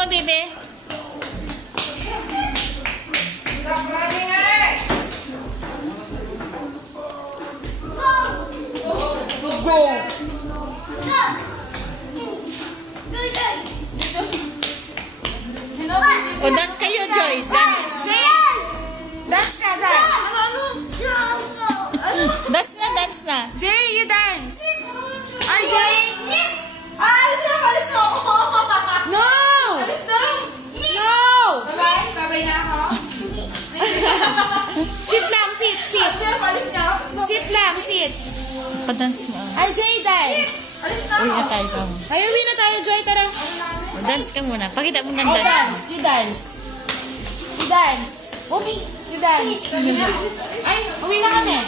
mo, baby. Go! O, dance kayo, Joyce. Dance. Dance ka, dance. Dance na, dance na. Jay, you dance. RJ. Alis na ako. No! Alis na. No! Sabay na ako. Sit lang, sit. Alis na ako. Sit lang, sit. Pa-dance mo. RJ, dance. Alis na Uy, ako. atay ka mo. Ayuwi na tayo, Joy, tara. O, dance ka muna. Pakita mo ng Oh, dance. dance. You dance. You dance. Oops, you dance. Ay, uwi na kami.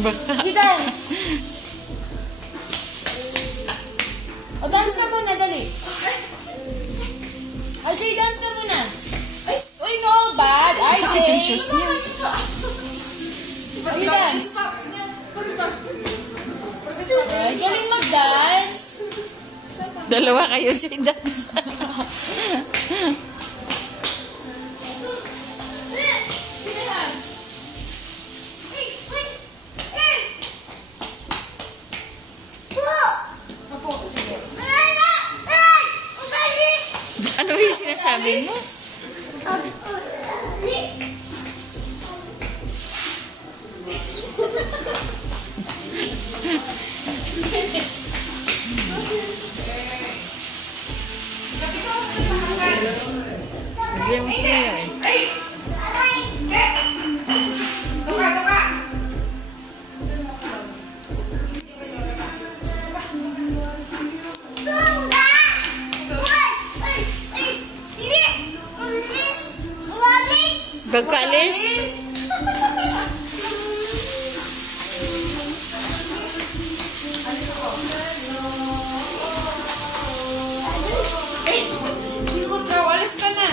Baka. You dance. O, dance ka muna, dali. RJ, dance ka muna. Ay, uy, no, bad. RJ. Sakit yung shoes niya. O, you dance. Ay, galing mag-dance. Dalawa kayo siya dance. Ano yung sinasabi mo? Kasi mo siya eh. Pagkaalis? So, alis ka na.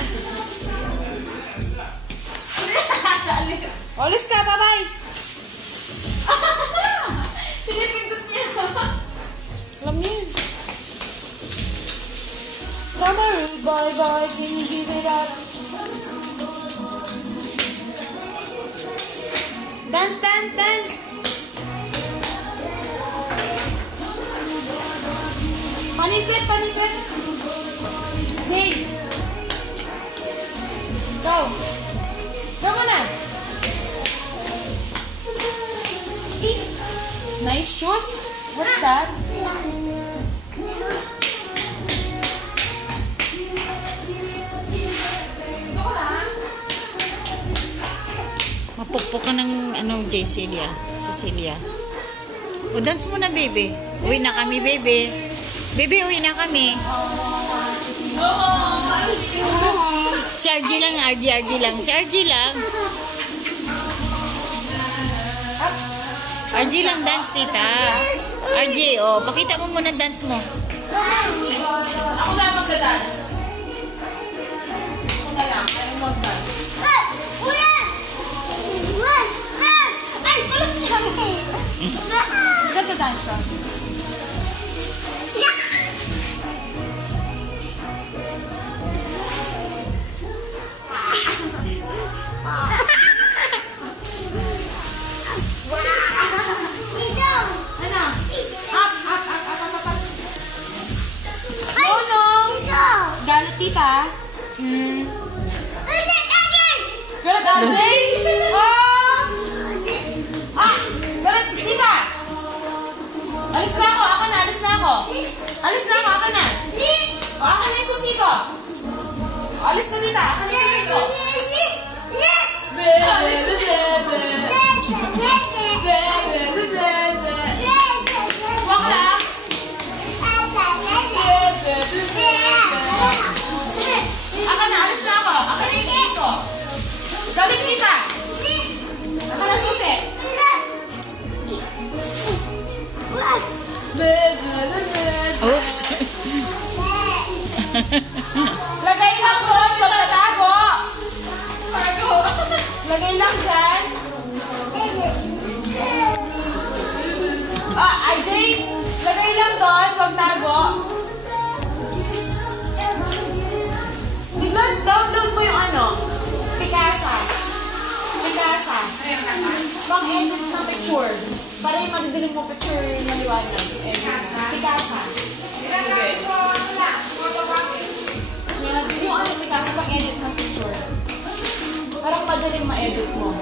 Alis ka, bye-bye. Pinipindot niya. Alam niyo yun. Tama, bye-bye, can you give it up? Dance, dance, dance. Panikit, panikit. Jay. Go. Go muna. Nice shoes. What's that? Mapukpok ka ng ano, Cecilia. O, dance mo na, baby. Uwi na kami, baby. Baby, uwi na kami. Si RG lang, RG lang. Si RG lang. RG lang dance, tita. RG, oh, pakita mo muna dance mo. Ako na magda-dance. Ako na lang. Ayaw mag-dance. Ganda dance song. Galit tita. Galit RJ? Oh! Galit tita. Alis na ako, ako na. Ako na. O, ako na yung susi ko. Alis na tita, ako na yung susi ko. Huwag lang. Ako na, alis na ako. Ako na yung susi ko. Galit tita. Ako na susi. Oops. Lagay lang doon, magtatago. Lagay lang dyan. RJ, lagay lang doon, magtago. Pang-edit na picture. Para yung madidilim mo picture yung maliwanag. Edit mo. Pikasa. Sige. Yung ano, Pikasa, pang-edit ng picture. Parang madaling ma-edit mo.